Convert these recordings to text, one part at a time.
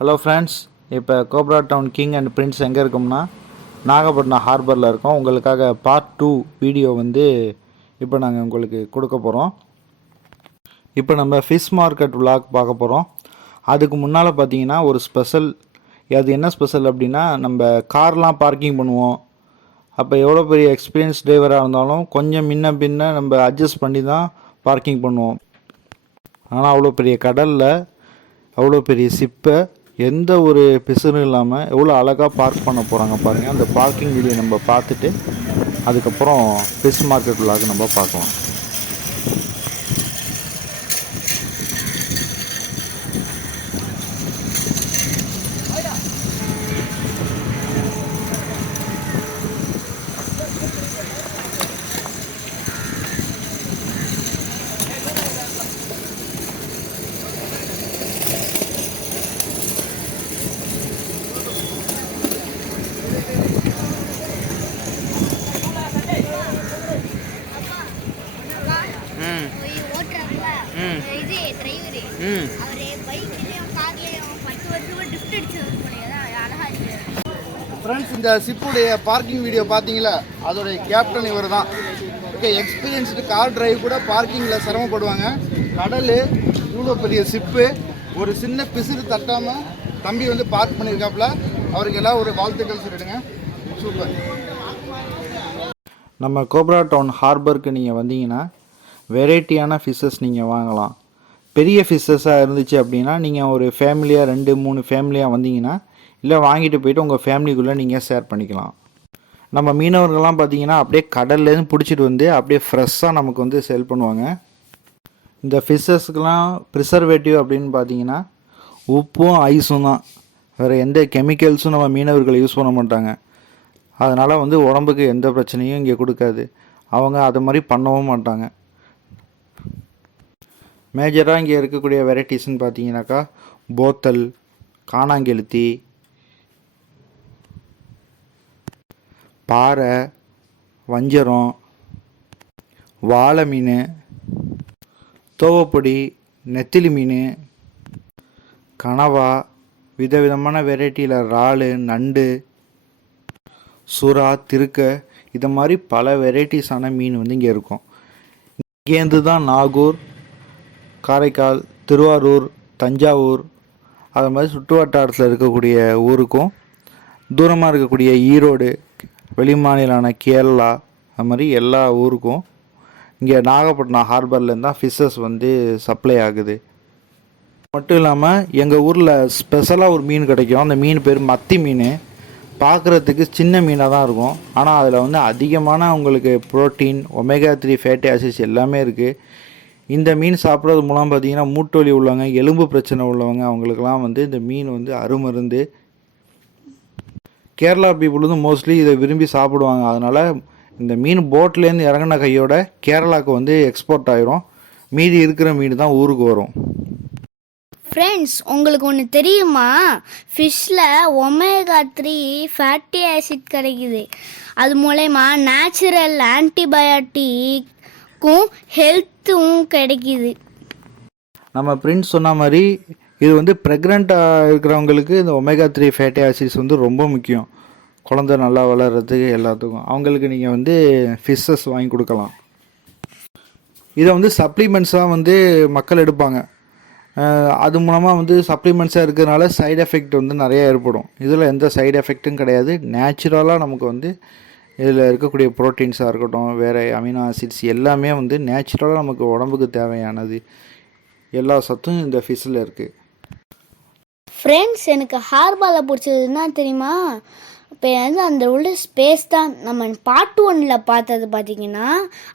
Hello friends, இப்போ cobra town king and prince எங்கே இருக்கோம்னா நாகப்பட்டினம் ஹார்பரில் இருக்கோம். உங்களுக்காக பார்ட் 2 வீடியோ இப்போ நாங்கள் உங்களுக்கு கொடுக்க போகிறோம். இப்போ நம்ம ஃபிஷ் மார்க்கெட் விலாக் பார்க்க போகிறோம். அதுக்கு முன்னால் பார்த்தீங்கன்னா ஒரு ஸ்பெஷல். அது என்ன ஸ்பெஷல் அப்படின்னா, நம்ம கார்லாம் பார்க்கிங் பண்ணுவோம். அப்போ எவ்வளோ பெரிய எக்ஸ்பீரியன்ஸ் டிரைவராக இருந்தாலும் கொஞ்சம் முன்ன பின்ன நம்ம அட்ஜஸ்ட் பண்ணி தான் பார்க்கிங் பண்ணுவோம். ஆனால் அவ்வளோ பெரிய கடலில் அவ்வளோ பெரிய ஷிப்பை எந்த ஒரு பிசுறும் இல்லாமல் எவ்வளோ அழகாக பார்க் பண்ண போகிறாங்க பாருங்கள். அந்த பார்க்கிங் வீடியோ நம்ம பார்த்துட்டு அதுக்கப்புறம் ஃபிஷ் மார்க்கெட் விலாக் நம்ம பார்க்கலாம். ஃப்ரெண்ட்ஸ், இந்த ஷிப்புடைய பார்க்கிங் வீடியோ பார்த்தீங்களா, அதோடைய கேப்டன் இவர் தான். ஓகே, எக்ஸ்பீரியன்ஸ்டு கார் டிரைவ் கூட பார்க்கிங்கில் சிரமப்படுவாங்க. கடல் இவ்வளோ பெரிய ஷிப்பு, ஒரு சின்ன பிசுறு தட்டாமல் தம்பி பார்க் பண்ணியிருக்காப்புல. அவருக்கு எல்லாம் ஒரு வாழ்த்துக்கள் சொல்லிடுங்க. சூப்பர். நம்ம கோப்ரா டவுன் ஹார்பருக்கு நீங்கள் வந்தீங்கன்னா வெரைட்டியான ஃபிஷ்ஷஸ் நீங்கள் வாங்கலாம். பெரிய ஃபிஷ்ஷஸாக இருந்துச்சு அப்படின்னா நீங்கள் ஒரு ஃபேமிலியாக 2-3 ஃபேமிலியாக வந்தீங்கன்னா இல்லை வாங்கிட்டு போயிட்டு உங்கள் ஃபேமிலிக்குள்ளே நீங்கள் ஷேர் பண்ணிக்கலாம். நம்ம மீனவர்கள்லாம் பார்த்தீங்கன்னா அப்படியே கடல்லேருந்து பிடிச்சிட்டு அப்படியே ஃப்ரெஷ்ஷாக நமக்கு சேல் பண்ணுவாங்க. இந்த ஃபிஷ்ஷஸ்க்கெலாம் ப்ரிசர்வேட்டிவ் அப்படின்னு பார்த்தீங்கன்னா உப்பும் ஐஸும் தான். வேறு எந்த கெமிக்கல்ஸும் நம்ம மீனவர்கள் யூஸ் பண்ண மாட்டாங்க. அதனால் உடம்புக்கு எந்த பிரச்சனையும் இங்கே கொடுக்காது. அவங்க அது மாதிரி பண்ணவும் மாட்டாங்க. மேஜராக இங்கே இருக்கக்கூடிய வெரைட்டிஸ்ன்னு பார்த்தீங்கன்னாக்கா போத்தல், காணாங்கெளுத்தி, பாறை, வஞ்சரம், வாழை மீன், தோவப்பொடி, நெத்திலி மீன், கனவா, விதவிதமான வெரைட்டியில் இறால், நண்டு, சுறா, திருக்க, இது மாதிரி பல வெரைட்டிஸான மீன் இங்கே இருக்கும். இங்கேருந்து தான் நாகூர், காரைக்கால், திருவாரூர், தஞ்சாவூர், அது மாதிரி சுற்று வட்டாரத்தில் இருக்கக்கூடிய ஊருக்கும், தூரமாக இருக்கக்கூடிய ஈரோடு, வெளிமாநிலான கேரளா, அது மாதிரி எல்லா ஊருக்கும் இங்கே நாகப்பட்டினம் ஹார்பர்லேருந்து தான் ஃபிஷ்ஷஸ் சப்ளை ஆகுது. மட்டும் இல்லாமல் எங்கள் ஊரில் ஸ்பெஷலாக ஒரு மீன் கிடைக்கும். அந்த மீன் பேர் மத்தி மீன். பார்க்குறதுக்கு சின்ன மீனாக தான் இருக்கும். ஆனால் அதில் அதிகமான உங்களுக்கு புரோட்டீன், ஒமேகா 3 ஃபேட்டி ஆசிட்ஸ் எல்லாமே இருக்குது. இந்த மீன் சாப்பிட்றது மூலம் பார்த்திங்கன்னா மூட்டு வலி உள்ளவங்க, எலும்பு பிரச்சனை உள்ளவங்க, அவங்களுக்கெல்லாம் இந்த மீன் அருமருந்து. கேரளா பீப்புள் மோஸ்ட்லி இதை விரும்பி சாப்பிடுவாங்க. அதனால் இந்த மீன் போட்லேருந்து இறங்கின கையோட கேரளாவுக்கு எக்ஸ்போர்ட் ஆகிரும். மீதி இருக்கிற மீன் தான் ஊருக்கு வரும். ஃப்ரெண்ட்ஸ், உங்களுக்கு ஒன்று தெரியுமா? ஃபிஷ்ஷில் ஒமேகா 3 ஃபேட்டி ஆசிட் கிடைக்குது. அது மூலயமா நேச்சுரல் ஆன்டிபயோட்டிக்கும் ஹெல்த்தும் கிடைக்கிது. நம்ம பிரின்ஸ் சொன்ன மாதிரி இது ப்ரெக்னெண்ட்டாக இருக்கிறவங்களுக்கு இந்த ஒமேகா 3 ஃபேட்டி ஆசிட்ஸ் ரொம்ப முக்கியம். குழந்தை நல்லா வளர்கிறதுக்கு எல்லாத்துக்கும் அவங்களுக்கு நீங்கள் ஃபிஷ்ஷஸ் வாங்கி கொடுக்கலாம். இதை சப்ளிமெண்ட்ஸாக மக்கள் எடுப்பாங்க. அது மூலமாக சப்ளிமெண்ட்ஸாக இருக்கிறதுனால சைடு எஃபெக்ட் நிறையா ஏற்படும். இதில் எந்த சைடு எஃபெக்ட்டும் கிடையாது. நேச்சுரலாக நமக்கு இதில் இருக்கக்கூடிய ப்ரோட்டீன்ஸாக இருக்கட்டும், வேறு அமினோ ஆசிட்ஸ் எல்லாமே நேச்சுரலாக நமக்கு உடம்புக்கு தேவையானது. எல்லா சத்தும் இந்த ஃபிஷ்ஷில் இருக்குது. ஃப்ரெண்ட்ஸ், எனக்கு ஹார்பரில் பிடிச்சதுன்னா தெரியுமா? இப்போ அந்த உள்ள ஸ்பேஸ் தான். நம்ம பார்ட் 1ல் பார்த்தது பார்த்திங்கன்னா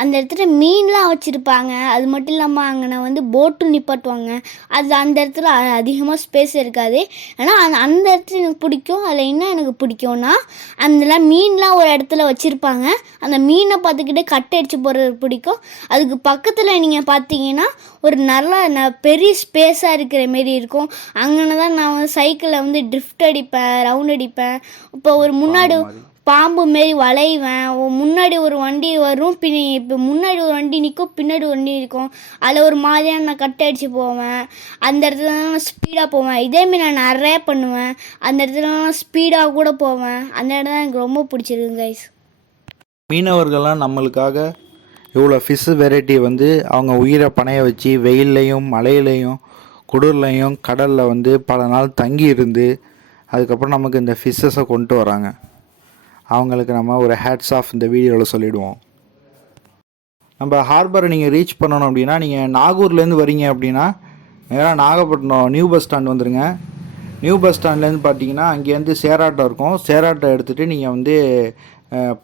அந்த இடத்துல மீன்லாம் வச்சுருப்பாங்க. அது மட்டும் இல்லாமல் அங்கே போட்டு நிப்பாட்டுவாங்க. அது அந்த இடத்துல அதிகமாக ஸ்பேஸ் இருக்காது. ஆனால் அந்த இடத்துல எனக்கு பிடிக்கும். அதில் என்ன எனக்கு பிடிக்கும்னா, அதில் மீன்லாம் ஒரு இடத்துல வச்சுருப்பாங்க. அந்த மீனை பார்த்துக்கிட்டே கட்டை அடித்து போடுறது பிடிக்கும். அதுக்கு பக்கத்தில் நீங்கள் பார்த்தீங்கன்னா ஒரு நல்ல பெரிய ஸ்பேஸாக இருக்கிற மாரி இருக்கும். அங்கே தான் நான் சைக்கிளில் ட்ரிஃப்ட் அடிப்பேன், ரவுண்ட் அடிப்பேன். இப்போ ஒரு முன்னாடி பாம்பு மாரி வளைவேன். முன்னாடி ஒரு வண்டி வரும், இப்போ முன்னாடி ஒரு வண்டி நிற்கும், பின்னாடி ஒரு வண்டி இருக்கும். அதில் ஒரு மாதிரியான நான் கட் அடித்து போவேன். அந்த இடத்துல நான் ஸ்பீடாக போவேன். இதேமாரி நான் நிறைய பண்ணுவேன். அந்த இடத்துல நான் ஸ்பீடாக கூட போவேன். அந்த இடம் தான் எனக்கு ரொம்ப பிடிச்சிருக்கு கைஸ். மீனவர்கள்லாம் நம்மளுக்காக இவ்வளோ ஃபிஷ்ஷு வெரைட்டி வந்து அவங்க உயிரை பணைய வச்சு வெயில்லையும் மழையிலையும் குளிர்லையும் கடலில் வந்து பல நாள் தங்கி இருந்து அதுக்கப்புறம் நமக்கு இந்த ஃபிஷ்ஷஸை கொண்டு வராங்க. அவங்களுக்கு நம்ம ஒரு ஹேட்ஸ் ஆஃப் இந்த வீடியோவில் சொல்லிவிடுவோம். நம்ம ஹார்பரை நீங்கள் ரீச் பண்ணணும் அப்படின்னா, நீங்கள் நாகூர்லேருந்து வரீங்க அப்படின்னா நேராக நாகப்பட்டினம் நியூ பஸ் ஸ்டாண்ட் வந்துடுங்க. நியூ பஸ் ஸ்டாண்ட்லேருந்து பார்த்தீங்கன்னா அங்கேருந்து சேராட்டோ இருக்கும். சேராட்டோ எடுத்துகிட்டு நீங்கள் வந்து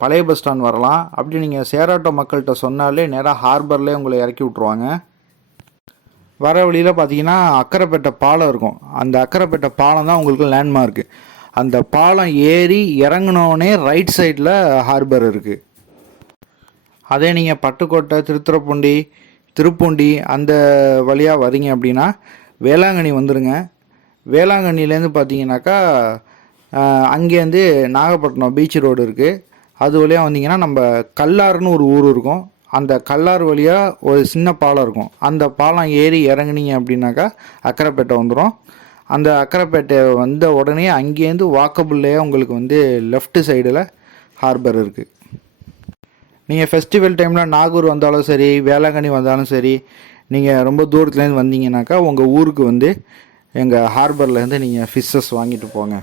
பழைய பஸ் ஸ்டாண்ட் வரலாம். அப்படி நீங்கள் சேராட்டோ மக்கள்கிட்ட சொன்னாலே நேராக ஹார்பர்லேயே உங்களை இறக்கி விட்ருவாங்க. வர வழியில் பார்த்தீங்கன்னா அக்கரைப்பேட்டை பாலம் இருக்கும். அந்த அக்கரைப்பேட்டை பாலம் தான் உங்களுக்கு லேண்ட்மார்க்கு. அந்த பாலம் ஏறி இறங்கினோடனே ரைட் சைடில் ஹார்பர் இருக்குது. அதே நீங்கள் பட்டுக்கோட்டை, திருப்பூண்டி அந்த வழியாக வரீங்க அப்படின்னா வேளாங்கண்ணி வந்துடுங்க. வேளாங்கண்ணிலேருந்து பார்த்தீங்கன்னாக்கா அங்கேருந்து நாகப்பட்டினம் பீச் ரோடு இருக்குது. அது வழியாக வந்தீங்கன்னா நம்ம கல்லாறுன்னு ஒரு ஊர் இருக்கும். அந்த கல்லாறு வழியாக ஒரு சின்ன பாலம் இருக்கும். அந்த பாலம் ஏறி இறங்குனீங்க அப்படின்னாக்கா அக்கரைப்பேட்டை வந்துடும். அந்த அக்கரைப்பேட்டை வந்த உடனே அங்கேருந்து வாக்கபுள்லேயே உங்களுக்கு வந்து லெஃப்ட் சைடில் ஹார்பர் இருக்குது. நீங்கள் ஃபெஸ்டிவல் டைமில் நாகூர் வந்தாலும் சரி, வேளாங்கண்ணி வந்தாலும் சரி, நீங்கள் ரொம்ப தூரத்துலேருந்து வந்தீங்கன்னாக்கா உங்கள் ஊருக்கு வந்து எங்கள் ஹார்பர்லேருந்து நீங்கள் ஃபிஷ்ஷஸ் வாங்கிட்டு போங்க.